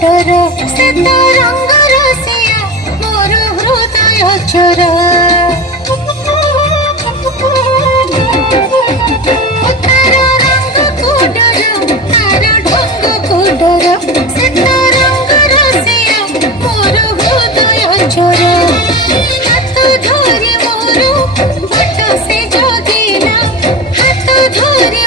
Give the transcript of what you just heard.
डर से तो रंग रसिया मोर हृदय चोर तार रंग को डर तार ढंग को डर से तो रंग रसिया मोर हृदय चोर हाथ धरी मोर बाट से जगिला हाथ धरी